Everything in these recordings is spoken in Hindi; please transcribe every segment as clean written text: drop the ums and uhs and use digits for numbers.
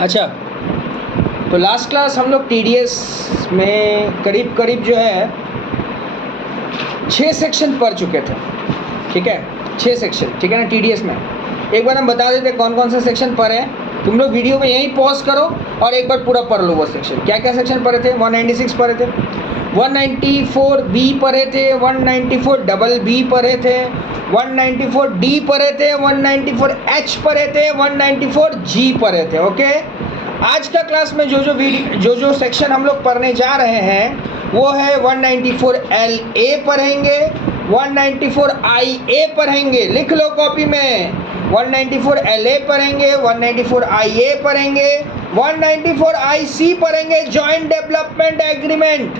अच्छा, तो लास्ट क्लास हम लोग टीडीएस में करीब करीब जो है 6 सेक्शन पढ़ चुके थे। ठीक है, 6 सेक्शन, ठीक है ना। टीडीएस में एक बार हम बता देते कौन कौन से सेक्शन पढ़े हैं। तुम लोग वीडियो में यहीं पॉज करो और एक बार पूरा पढ़ लो वो सेक्शन। क्या क्या सेक्शन पढ़े थे? 196 पढ़े थे, 194 बी पढ़े थे, 194 डबल बी पढ़े थे, 194 डी पढ़े थे, 194 एच पढ़े थे, 194 जी पढ़े थे। ओके, आज का क्लास में जो सेक्शन हम लोग पढ़ने जा रहे हैं वो है 194 एल ए पढ़ेंगे, 194 आई ए पढ़ेंगे। लिख लो कॉपी में, 194 एल ए पढ़ेंगे, 194 आई ए पढ़ेंगे, 194 आई सी पढ़ेंगे, जॉइंट डेवलपमेंट एग्रीमेंट,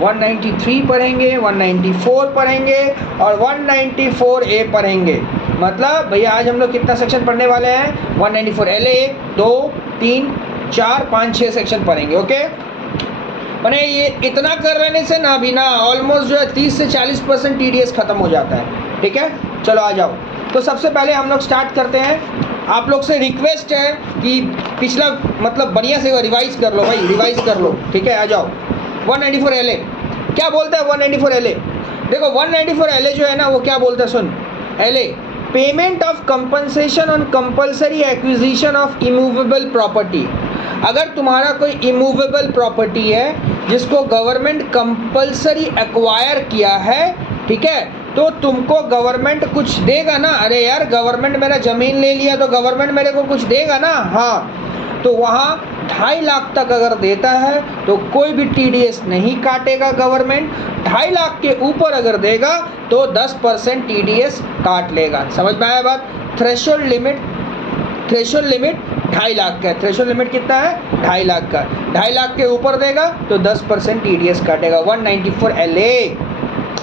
193 पढ़ेंगे, 194 पढ़ेंगे और 194 ए पढ़ेंगे। मतलब भैया आज हम लोग कितना सेक्शन पढ़ने वाले हैं? 194 एल ए, 2 3 4 5 6 सेक्शन पढ़ेंगे। ओके, मैंने ये इतना कर लेने से ना भी ना ऑलमोस्ट जो है 30 से 40% टीडीएस खत्म हो जाता है। ठीक है, चलो आ जाओ। तो सबसे पहले हम लोग स्टार्ट करते हैं। आप लोग से रिक्वेस्ट है कि पिछला मतलब बढ़िया से रिवाइज कर लो भाई, रिवाइज कर लो। ठीक है, आ जाओ। 194 एल ए क्या बोलता है? 194 एल ए देखो, 194 एल ए जो है ना वो क्या बोलता है, सुन। L A, payment of compensation on compulsory acquisition of immovable property. अगर तुम्हारा कोई इमूवेबल प्रॉपर्टी है जिसको गवर्नमेंट कंपल्सरी एक्वायर किया है, ठीक है, तो तुमको गवर्नमेंट कुछ देगा ना। अरे यार, गवर्नमेंट मेरा ज़मीन ले लिया तो गवर्नमेंट मेरे को कुछ देगा ना। हाँ, तो वहाँ 2.5 लाख तक अगर देता है तो कोई भी टीडीएस नहीं काटेगा गवर्नमेंट। 2.5 लाख के ऊपर अगर देगा तो 10% टीडीएस काट लेगा। समझ में आया बात? थ्रेशोल्ड लिमिट 2.5 लाख का है। थ्रेशोल्ड लिमिट कितना है? 2.5 लाख का। 2.5 लाख के ऊपर देगा तो 10% टीडीएस काटेगा। 194 एल ए।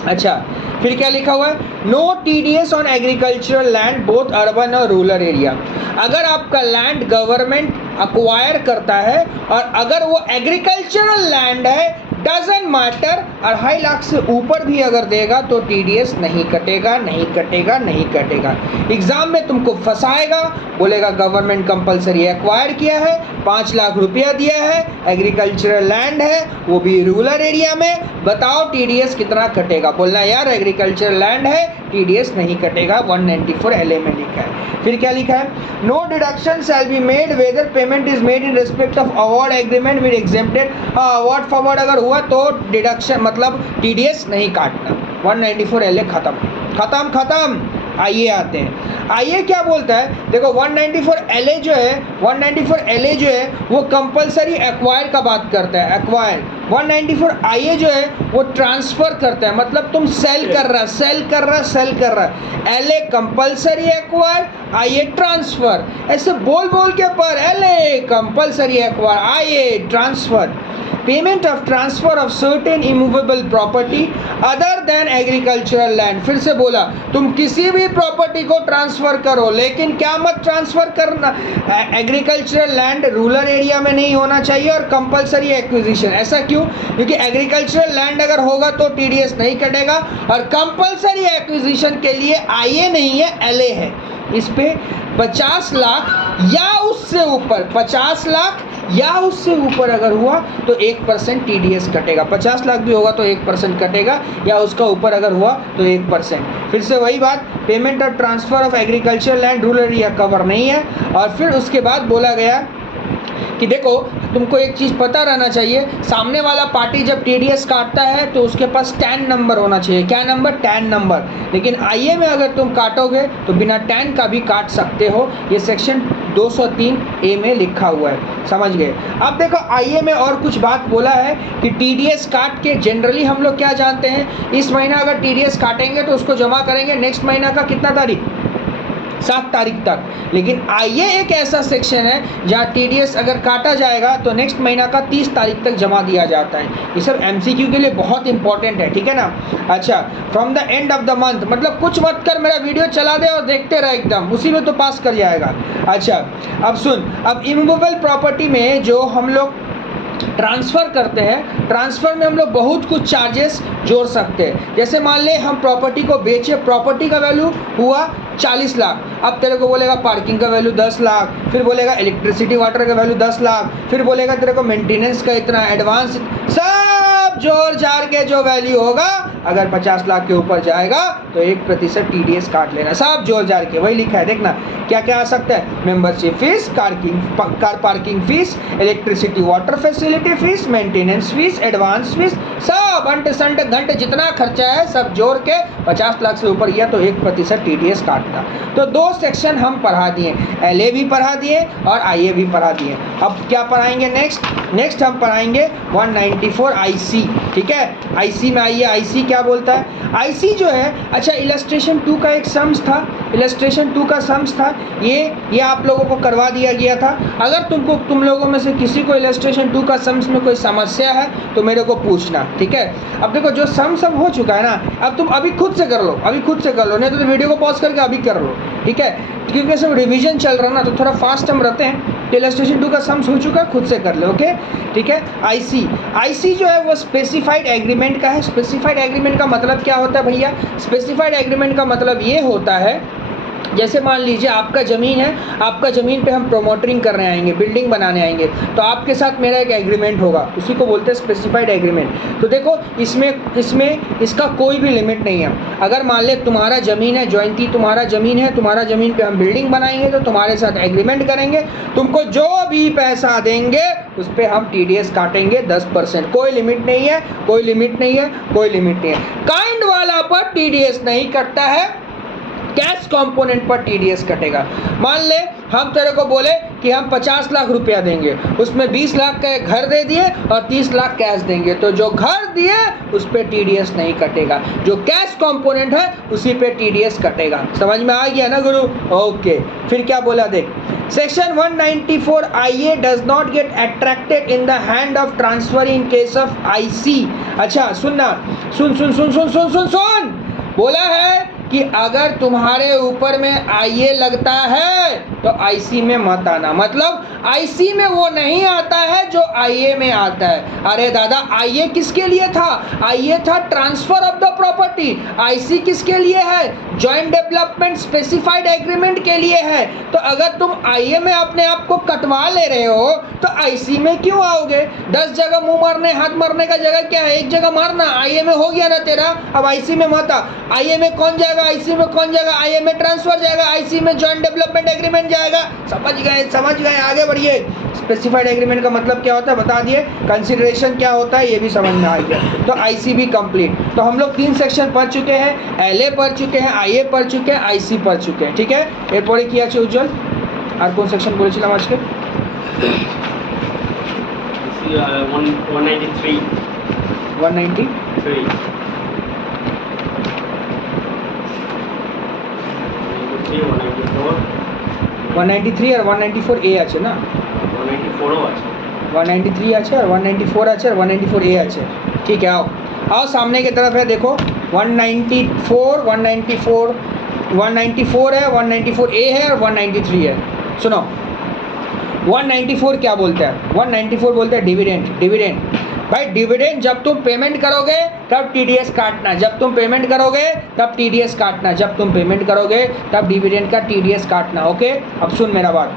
अच्छा, फिर क्या लिखा हुआ है? No TDS on agricultural land both urban और रूरल एरिया। अगर आपका लैंड गवर्नमेंट अक्वायर करता है और अगर वो एग्रीकल्चरल लैंड है, डजेंट मैटर, 2.5 लाख से ऊपर भी अगर देगा तो टीडीएस नहीं कटेगा, नहीं कटेगा, नहीं कटेगा। एग्जाम में तुमको फंसाएगा, बोलेगा गवर्नमेंट कंपलसरी एक्वायर किया है, 5 लाख रुपया दिया है, एग्रीकल्चरल लैंड है, वो भी रूरल एरिया में, बताओ टीडीएस कितना कटेगा? बोलना यार एग्रीकल्चरल लैंड है, टीडीएस नहीं कटेगा। 194 एल ए में लिखा है। फिर क्या लिखा है? No deduction shall be made whether payment is made in respect of award agreement with exempted. हाँ, अवार्ड फॉरवर्ड अगर हुआ तो डिडक्शन मतलब टीडीएस नहीं काटना। 194 एल ए खत्म खत्म खत्म। आइए आते हैं, आइए क्या बोलता है देखो। 194 एल ए जो है, 194 एल ए जो है वो कंपलसरी एक्वायर का बात करता है, एक्वायर। 194 आई ए जो है वो ट्रांसफर करता है, मतलब तुम सेल कर रहा, सेल कर रहा, सेल कर रहा। L A compulsory acquire, I A transfer. ऐसे बोल बोल के पर L A compulsory acquire, I A transfer. Payment of transfer of certain immovable property other than agricultural land. फिर से बोला, तुम किसी भी प्रॉपर्टी को ट्रांसफर करो, लेकिन क्या मत ट्रांसफर करना, एग्रीकल्चरल लैंड रूरल एरिया में नहीं होना चाहिए और कंपलसरी एक्विजिशन। ऐसा क्यों? क्योंकि एग्रीकल्चरल लैंड अगर होगा तो टीडीएस नहीं कटेगा और कंपलसरी एक्विजिशन के लिए आईए नहीं है, एलए है। इस पे 50 लाख या उससे ऊपर, 50 लाख या उससे ऊपर अगर हुआ तो 1% टीडीएस कटेगा। 50 लाख भी होगा तो 1% कटेगा, या उसका ऊपर अगर हुआ तो 1%। फिर से वही बात, पेमेंट और transfer of agriculture land rural area cover नहीं है। और फिर उसके बाद बोला गया कि देखो, तुमको एक चीज़ पता रहना चाहिए, सामने वाला पार्टी जब टीडीएस काटता है तो उसके पास टैन नंबर होना चाहिए। क्या नंबर? Tan number. लेकिन आईए में अगर तुम काटोगे तो बिना टैन का भी काट सकते हो। ये सेक्शन 203 ए में लिखा हुआ है, समझ गए? अब देखो, आईए में और कुछ बात बोला है कि टीडीएस काट के जनरली हम लोग क्या जानते हैं, इस महीना अगर टीडीएस काटेंगे तो उसको जमा करेंगे नेक्स्ट महीना का कितना तारीख? 7 तारीख तक। लेकिन आइए एक ऐसा सेक्शन है जहाँ टीडीएस अगर काटा जाएगा तो नेक्स्ट महीना का 30 तारीख तक जमा दिया जाता है। ये सब एमसीक्यू के लिए बहुत इंपॉर्टेंट है, ठीक है ना। अच्छा, from the end of the month, मतलब कुछ मत कर, मेरा वीडियो चला दे और देखते रहे, एकदम उसी में तो पास कर जाएगा। अच्छा, अब सुन, अब इमूवेबल प्रॉपर्टी में जो हम लोग ट्रांसफ़र करते हैं, ट्रांसफ़र में हम लोग बहुत कुछ चार्जेस जोड़ सकते हैं। जैसे मान ले हम प्रॉपर्टी को बेचे, प्रॉपर्टी का वैल्यू हुआ 40 लाख, अब तेरे को बोलेगा पार्किंग का वैल्यू 10 लाख, फिर बोलेगा इलेक्ट्रिसिटी वाटर का वैल्यू 10 लाख, फिर बोलेगा तेरे को मेंटेनेंस का इतना, एडवांस, सब जोड़ जाड़ के जो वैल्यू होगा, अगर 50 लाख के ऊपर जाएगा तो 1% TDS काट लेना, सब जोड़ जाड़ के। वही लिखा है, देखना क्या क्या आ सकता है, membership fees, car parking fees, electricity water facility fees, maintenance fees, advance fees, सब अंट संट घंट जितना खर्चा है सब जोड़ के 50 लाख से ऊपर गया तो 1% TDS काटना। तो 2 सेक्शन हम पढ़ा दिए, LA भी पढ़ा दिए और IA भी पढ़ा दिए। अब क्या पढ़ाएंगे नेक्स्ट हम पढ़ाएंगे 194 IC, ठीक है। IC में आइए, IC क्या बोलता है, IC जो है, अच्छा इलस्ट्रेशन 2 का एक सम्स था, इलस्ट्रेशन 2 का सम्स था, ये आप लोगों को करवा दिया गया था। अगर तुम लोगों में से किसी को इलस्ट्रेशन 2 का सम्स में कोई समस्या है तो मेरे को पूछना, ठीक है। अब देखो जो सम हो चुका है ना, अब तुम अभी खुद से कर लो, नहीं तो वीडियो को पॉज करके अभी कर लो, ठीक है, क्योंकि सब रिवीजन चल रहा ना तो थोड़ा फास्ट हम रहते हैं। तो इलस्ट्रेशन 2 का सम्स हो चुका है, खुद से कर लो, ओके, ठीक है। IC जो है वो स्पेसिफाइड एग्रीमेंट का है। स्पेसिफाइड एग्रीमेंट का मतलब क्या होता है भैया, स्पेसिफाइड एग्रीमेंट का मतलब ये होता है, जैसे मान लीजिए आपका ज़मीन है, आपका ज़मीन पे हम प्रोमोटरिंग करने आएंगे, बिल्डिंग बनाने आएंगे, तो आपके साथ मेरा एक एग्रीमेंट होगा, उसी को बोलते हैं स्पेसिफाइड एग्रीमेंट। तो देखो इसमें इसका कोई भी लिमिट नहीं है। अगर मान ले तुम्हारा ज़मीन है, जॉइंटी तुम्हारा ज़मीन है, तुम्हारा ज़मीन पे हम बिल्डिंग बनाएंगे तो तुम्हारे साथ एग्रीमेंट करेंगे, तुमको जो भी पैसा देंगे उस पर हम TDS काटेंगे 10%। कोई लिमिट नहीं है, कोई लिमिट नहीं है, कोई लिमिट नहीं है। काइंड वाला पर TDS नहीं कटता है, कैश कंपोनेंट पर TDS कटेगा। मान ले हम तेरे को बोले कि हम 50 लाख रुपया देंगे, उसमें 20 लाख का घर दे दिए और 30 लाख कैश देंगे, तो जो घर दिए उस पर TDS नहीं कटेगा, जो कैश कंपोनेंट है उसी पे TDS कटेगा। समझ में आ गया ना गुरु, ओके। फिर क्या बोला देख, section 194 IA does not get attracted in the hand of transfer in case of IC। अच्छा सुनना, सुन, बोला है कि अगर तुम्हारे ऊपर में IA लगता है तो IC में मत आना, मतलब IC में वो नहीं आता है जो IA में आता है। अरे दादा IA किसके लिए था, IA था transfer of the property, IC किसके लिए है, जॉइंट डेवलपमेंट स्पेसिफाइड एग्रीमेंट के लिए है। तो अगर तुम IA में अपने आप को कटवा ले रहे हो तो IC में क्यों आओगे। 10 जगह मुंह मारने हाथ मारने का जगह क्या है, एक जगह मारना। IA में हो गया ना तेरा, अब IC में मत आ। IA में कौन जाएगा, IC में कौन जाएगा, IA में ट्रांसफर जाएगा, IC में जॉइंट डेवलपमेंट एग्रीमेंट जाएगा। समझ गए, आगे बढ़िए। स्पेसिफाइड एग्रीमेंट का मतलब क्या होता है बता दिए, कंसिडरेशन क्या होता है ये भी समझ में आ गया। तो IC भी कंप्लीट। तो हम लोग 3 सेक्शन पढ़ चुके हैं, LA पढ़ चुके हैं, IA पढ़ चुके हैं, IC पढ़ चुके हैं, ठीक है। एरपरे किया उज्जवल और कौन सेक्शन बोलेছিলাম आज के 193 193 और 194 A আছে না, 194 ও আছে, 193 আছে और 194 আছে और 194 A আছে। ठीक है, आओ सामने की तरफ है, देखो 194 है, 194 A है और 193 है। सुनो 194 क्या बोलते हैं, 194 बोलते हैं डिविडेंड। भाई डिविडेंड जब तुम पेमेंट करोगे तब TDS काटना, जब तुम पेमेंट करोगे तब TDS काटना, जब तुम पेमेंट करोगे तब डिविडेंड का TDS काटना। ओके, अब सुन मेरा बात,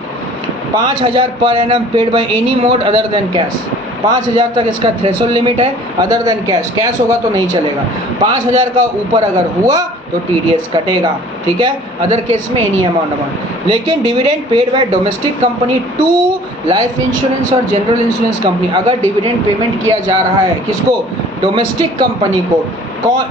5,000 per annum paid by any mode other than cash. 5,000 तक इसका थ्रेशोल्ड लिमिट है, अदर देन कैश होगा तो नहीं चलेगा। 5,000 का ऊपर अगर हुआ तो TDS कटेगा, ठीक है। अदर केस में एनी अमाउंट। लेकिन dividend paid by domestic company to life insurance और जनरल इंश्योरेंस कंपनी, अगर डिविडेंड पेमेंट किया जा रहा है किसको, डोमेस्टिक कंपनी को, कौन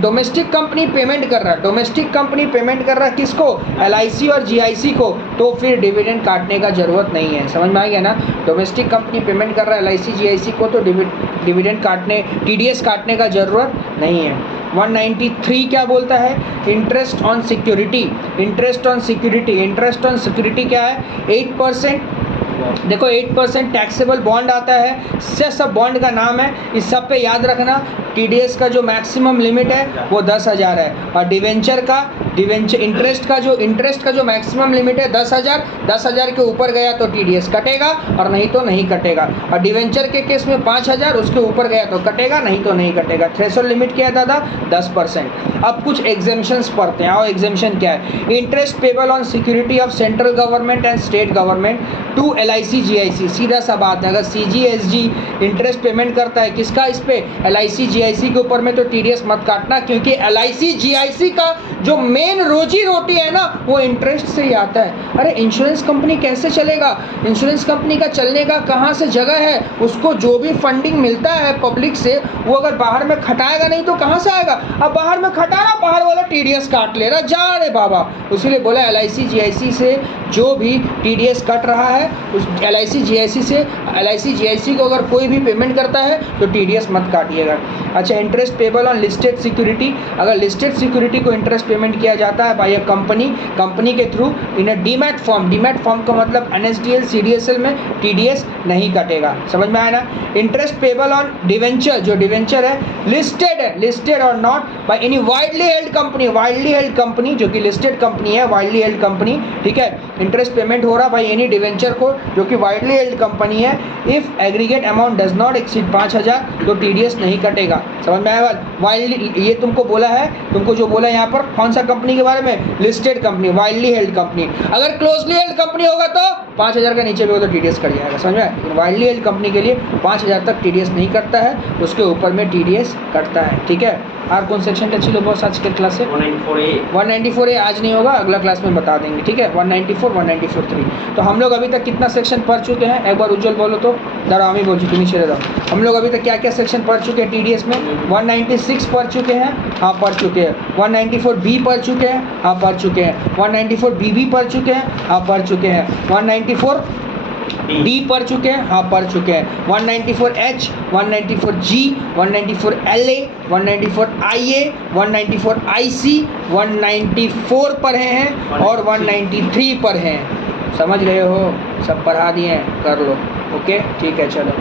डोमेस्टिक कंपनी पेमेंट कर रहा है, डोमेस्टिक कंपनी पेमेंट कर रहा है किसको, LIC और GIC को, तो फिर डिविडेंड काटने का ज़रूरत नहीं है। समझ में आ गया ना, डोमेस्टिक कंपनी पेमेंट कर रहा है LIC GIC को तो डिविडेंड काटने, TDS काटने का ज़रूरत नहीं है। 193 क्या बोलता है, interest on security. Interest on security क्या है, 8%। देखो 8% टैक्सेबल बॉन्ड आता है, से सब बॉन्ड का नाम है, इस सब पे याद रखना। टीडीएस का जो मैक्सिमम लिमिट है वो 10,000 है, और डिवेंचर इंटरेस्ट का जो मैक्सिमम लिमिट है 10,000 के ऊपर गया तो टीडीएस कटेगा और नहीं तो नहीं कटेगा। और डिवेंचर के केस में 5,000, उसके ऊपर गया तो कटेगा, नहीं तो नहीं कटेगा। थ्रेशोल्ड लिमिट क्या है दादा? 10%। अब कुछ एग्जेम्पशंस पढ़ते हैं। आओ, एग्जेम्पशन क्या है? Interest payable on security of central government and state government to LIC GIC। सीधा सा बात है, अगर CGSG इंटरेस्ट पेमेंट करता है किसका? इस पे LIC GIC के ऊपर में, तो टीडीएस मत काटना, क्योंकि LIC GIC का जो मेन रोजी रोटी है ना वो इंटरेस्ट से ही आता है। अरे इंश्योरेंस कंपनी कैसे चलेगा? इंश्योरेंस कंपनी का चलने का कहाँ से जगह है? उसको जो भी फंडिंग मिलता है पब्लिक से वो अगर बाहर में खटाएगा नहीं तो कहाँ से आएगा? अब बाहर में खटाना, बाहर वाला टीडीएस काट ले रहा, जा रे बाबा। इसीलिए बोला LIC GIC से जो भी टीडीएस कट रहा है उस LIC GIC को अगर कोई भी पेमेंट करता है तो टीडीएस मत काटिएगा। अच्छा, interest payable on listed security. अगर लिस्टेड सिक्योरिटी को इंटरेस्ट पेमेंट किया जाता है बाय अ कंपनी के थ्रू इन अ डीमैट फॉर्म का मतलब NSDL CDSL में टीडीएस नहीं कटेगा। समझ में आया ना? इंटरेस्ट पेबल ऑन डिवेंचर, जो डिवेंचर है लिस्टेड और not by any widely held company, जो कि लिस्टेड कंपनी है, वाइडली हेल्ड कंपनी, ठीक है। इंटरेस्ट पेमेंट हो रहा बाय एनी डिवेंचर को जो कि वाइडली हेल्ड कंपनी है। If aggregate amount does not exceed 5,000 तो टीडीएस नहीं कटेगा। समझ में आया? वाइडली, ये तुमको बोला है, तुमको जो बोला है यहाँ पर कौन सा कंपनी के बारे में? Listed company, widely held company. अगर क्लोजली हेल्ड कंपनी होगा तो 5,000 के नीचे भी हो तो टीडीएस कट जाएगा। समझ में? वाइडली हेल्ड कंपनी के लिए 5,000 तक टीडीएस नहीं कटता है, उसके ऊपर में टीडीएस कटता है, ठीक है। और कौन सेक्शन का चलो बॉस आज के क्लास से? 194A आज नहीं होगा, अगला क्लास में बता देंगे, ठीक है। 194, 194(3). तो हम लोग अभी तक कितना सेक्शन पढ़ चुके हैं? एक बार उज्जवल बोलो तो। दादा हम ही बोल चुके, नीचे रहो। हम लोग अभी तक क्या क्या सेक्शन पढ़ चुके हैं टीडीएस में? 196 पढ़ चुके हैं, हाँ पढ़ चुके हैं। 194B पढ़ चुके हैं, हाँ पढ़ चुके हैं। 194B भी पढ़ चुके हैं, हाँ पढ़ चुके हैं। 194D पढ़ चुके हैं, हाँ पढ़ चुके हैं। 194H, 194G, 194LA, 194IA, 194IC, 194 पढ़े हैं और 193 पढ़े हैं। समझ रहे हो? सब पढ़ा दिए हैं, कर लो। ओके, ठीक है, चलो।